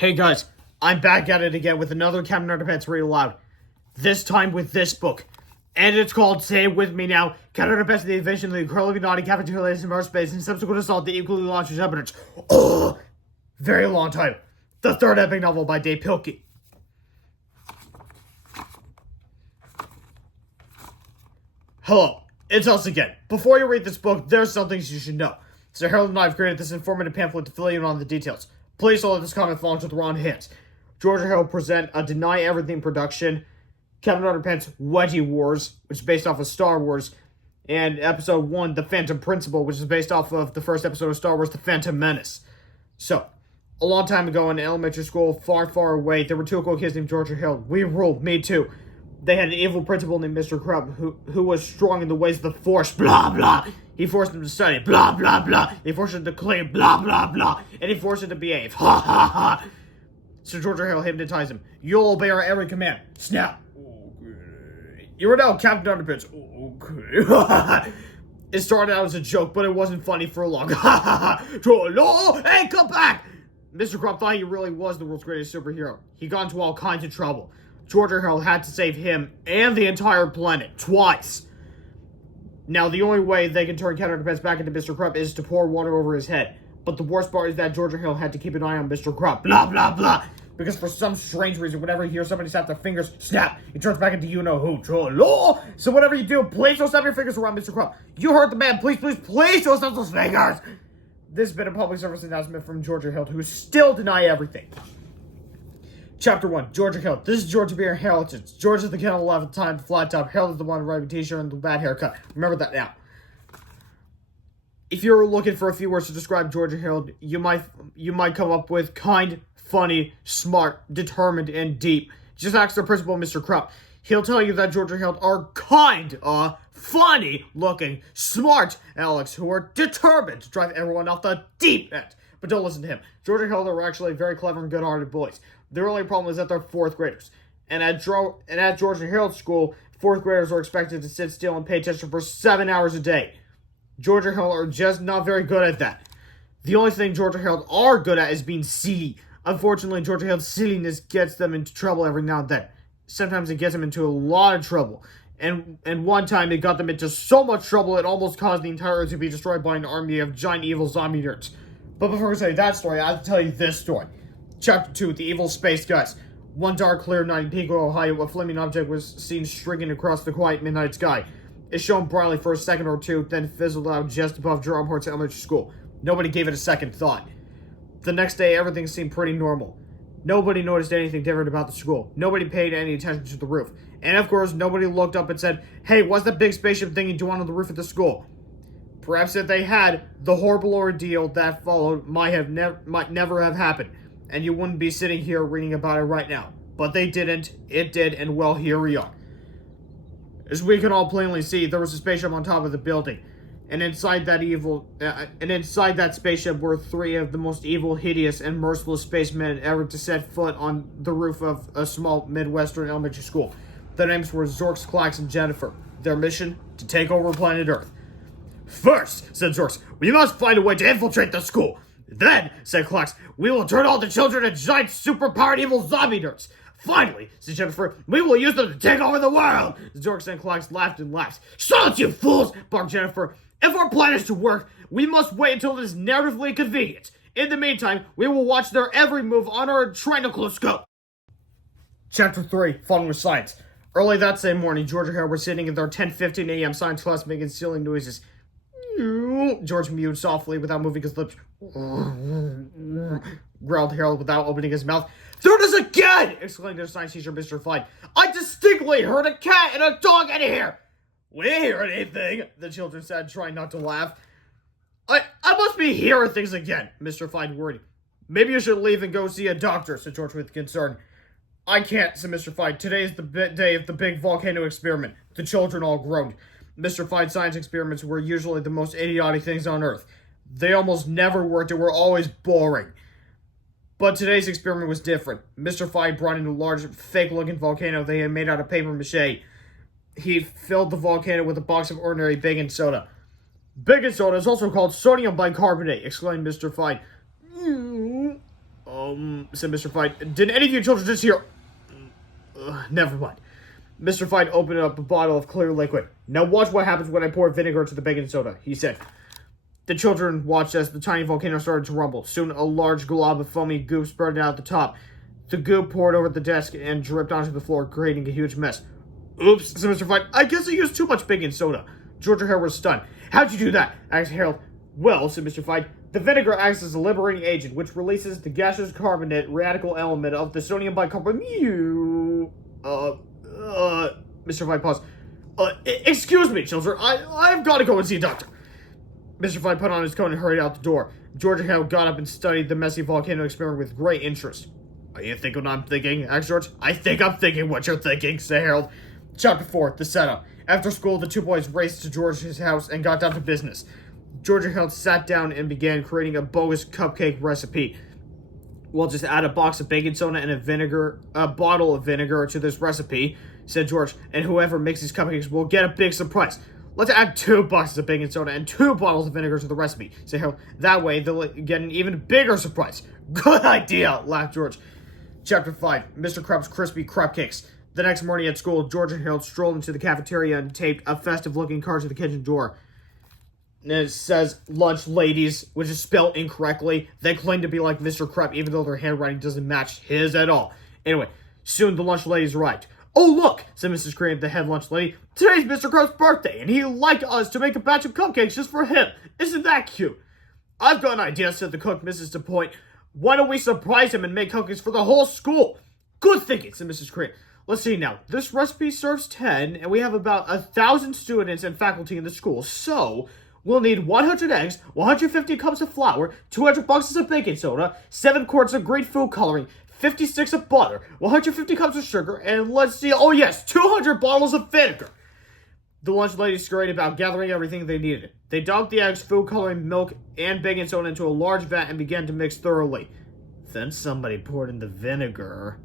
Hey guys, I'm back at it again with another Captain Underpants Read-Aloud. This time with this book. And it's called, say it with me now, Captain Underpants the Invasion of the Incredibly Naughty Cafeterias in Outer Space and Subsequent Assault the Equally Launched Evidence. Oh, very long title. The third epic novel by Dave Pilkey. Hello, it's us again. Before you read this book, there's some things you should know. Sir Harold and I have created this informative pamphlet to fill you in on the details. Please don't let this comment fall into the wrong hands. George and Harold present a Deny Everything production, Captain Underpants Wedgie Wars, which is based off of Star Wars, and Episode 1, The Phantom Principle, which is based off of the first episode of Star Wars, The Phantom Menace. So, a long time ago in an elementary school far, far away, there were two cool kids named George and Harold. We ruled, me too. They had an evil principal named Mr. Crump, who was strong in the ways of the Force, blah, blah. He forced him to study, blah, blah, blah. He forced him to clean, blah, blah, blah. And he forced him to behave, ha, ha, ha. So George and Harold hypnotized him. You'll obey our every command. Snap. Okay. You are now Captain Underpants. Okay. It started out as a joke, but it wasn't funny for long. Ha, ha, ha. No, hey, come back. Mr. Crump thought he really was the world's greatest superhero. He got into all kinds of trouble. George and Harold had to save him and the entire planet twice. Now, the only way they can turn Captain Underpants back into Mr. Crump is to pour water over his head. But the worst part is that George and Harold had to keep an eye on Mr. Crump. Blah, blah, blah. Because for some strange reason, whenever he hears somebody snap their fingers, snap, he turns back into you-know-who. So whatever you do, please don't snap your fingers around Mr. Crump. You hurt the man. Please, please, please don't snap those fingers. This has been a public service announcement from George and Harold, who still deny everything. Chapter 1, George and Harold. This is George being inheritance. George is the kid on the left at the time, the flat top. Harold is the one wearing a t-shirt and the bad haircut. Remember that now. If you're looking for a few words to describe George and Harold, you might come up with kind, funny, smart, determined, and deep. Just ask their principal, Mr. Crump. He'll tell you that George and Harold are kind, funny looking, smart Alex who are determined to drive everyone off the deep end. But don't listen to him. George and Harold are actually very clever and good-hearted boys. Their only problem is that they're fourth graders. And at George and Harold's school, fourth graders are expected to sit still and pay attention for 7 hours a day. George and Harold are just not very good at that. The only thing George and Harold are good at is being silly. Unfortunately, George and Harold's silliness gets them into trouble every now and then. Sometimes it gets them into a lot of trouble. And one time it got them into so much trouble it almost caused the entire Earth to be destroyed by an army of giant evil zombie nerds. But before I tell you that story, I have to tell you this story. Chapter 2, The Evil Space Guys. One dark, clear night in Pico, Ohio, a flaming object was seen streaking across the quiet midnight sky. It shone brightly for a second or two, then fizzled out just above Jerome Hort's elementary school. Nobody gave it a second thought. The next day, everything seemed pretty normal. Nobody noticed anything different about the school. Nobody paid any attention to the roof. And of course, nobody looked up and said, "Hey, what's that big spaceship thing you do on the roof of the school?" Perhaps if they had, the horrible ordeal that followed might never have happened, and you wouldn't be sitting here reading about it right now. But they didn't, it did, and well, here we are. As we can all plainly see, there was a spaceship on top of the building, and inside that spaceship were three of the most evil, hideous, and merciless spacemen ever to set foot on the roof of a small Midwestern elementary school. Their names were Zorks, Clax, and Jennifer. Their mission? To take over planet Earth. "First," said Zorks, "we must find a way to infiltrate the school. Then," said Clax, "we will turn all the children into giant, super-powered evil zombie nerds. Finally," said Jennifer, "we will use them to take over the world." Zorks and Clax laughed and laughed. "Silence, you fools!" barked Jennifer. "If our plan is to work, we must wait until it is narratively convenient. In the meantime, we will watch their every move on our trinocloscope." Chapter 3, Fun with Science. Early that same morning, George and Harold were sitting in their 10:15 a.m. science class making silly noises. George mewed softly without moving his lips. Growled Harold without opening his mouth. "There it is again!" exclaimed their science teacher, Mr. Fine. "I distinctly heard a cat and a dog in here!" "We didn't hear anything," the children said, trying not to laugh. I must be hearing things again," Mr. Fine worried. "Maybe you should leave and go see a doctor," said George with concern. "I can't," said Mr. Fine. "Today is the day of the big volcano experiment." The children all groaned. Mr. Fine's science experiments were usually the most idiotic things on Earth. They almost never worked and were always boring. But today's experiment was different. Mr. Fine brought in a large, fake-looking volcano they had made out of paper mache. He filled the volcano with a box of ordinary baking soda. "Baking soda is also called sodium bicarbonate," exclaimed Mr. Fine. said Mr. Fine. Did any of you children just hear? Never mind. Mr. Fine opened up a bottle of clear liquid. Now watch what happens when I pour vinegar into the baking soda, he said. The children watched as the tiny volcano started to rumble. Soon a large glob of foamy goop spurted out the top. The goop poured over the desk and dripped onto the floor, creating a huge mess. Oops, said Mr. Fine. I guess I used too much baking soda. Georgia Harold was stunned. How'd you do that? Asked Harold. Well, said Mr. Fine, the vinegar acts as a liberating agent, which releases the gaseous carbonate radical element of the sodium bicarbonate. Mr. Fine paused. Excuse me, children. I've got to go and see a doctor. Mr. Fine put on his coat and hurried out the door. George Harold got up and studied the messy volcano experiment with great interest. Are you thinking what I'm thinking? Asked George. I think I'm thinking what you're thinking, said Harold. Chapter 4, the setup. After school, the two boys raced to George's house and got down to business. George Harold sat down and began creating a bogus cupcake recipe. We'll just add a box of baking soda and a bottle of vinegar to this recipe, said George, and whoever makes these cupcakes will get a big surprise. Let's add 2 boxes of baking soda and 2 bottles of vinegar to the recipe, said Harold. That way, they'll get an even bigger surprise. Good idea, laughed George. Chapter 5, Mr. Krab's Crispy Cupcakes. The next morning at school, George and Harold strolled into the cafeteria and taped a festive-looking card to the kitchen door. And it says, lunch ladies, which is spelled incorrectly. They claim to be like Mr. Krab, even though their handwriting doesn't match his at all. Anyway, soon the lunch ladies arrived. Oh, look, said Mrs. Crane, the head lunch lady. Today's Mr. Krab's birthday, and he'd like us to make a batch of cupcakes just for him. Isn't that cute? I've got an idea, said the cook, Mrs. DePoint. Why don't we surprise him and make cupcakes for the whole school? Good thinking, said Mrs. Crane. Let's see now. This recipe serves 10, and we have about 1,000 students and faculty in the school, so we'll need 100 eggs, 150 cups of flour, 200 boxes of baking soda, 7 quarts of green food coloring, 50 sticks of butter, 150 cups of sugar, and let's see, 200 bottles of vinegar. The lunch ladies scurried about, gathering everything they needed. They dumped the eggs, food coloring, milk, and baking soda into a large vat and began to mix thoroughly. Then somebody poured in the vinegar.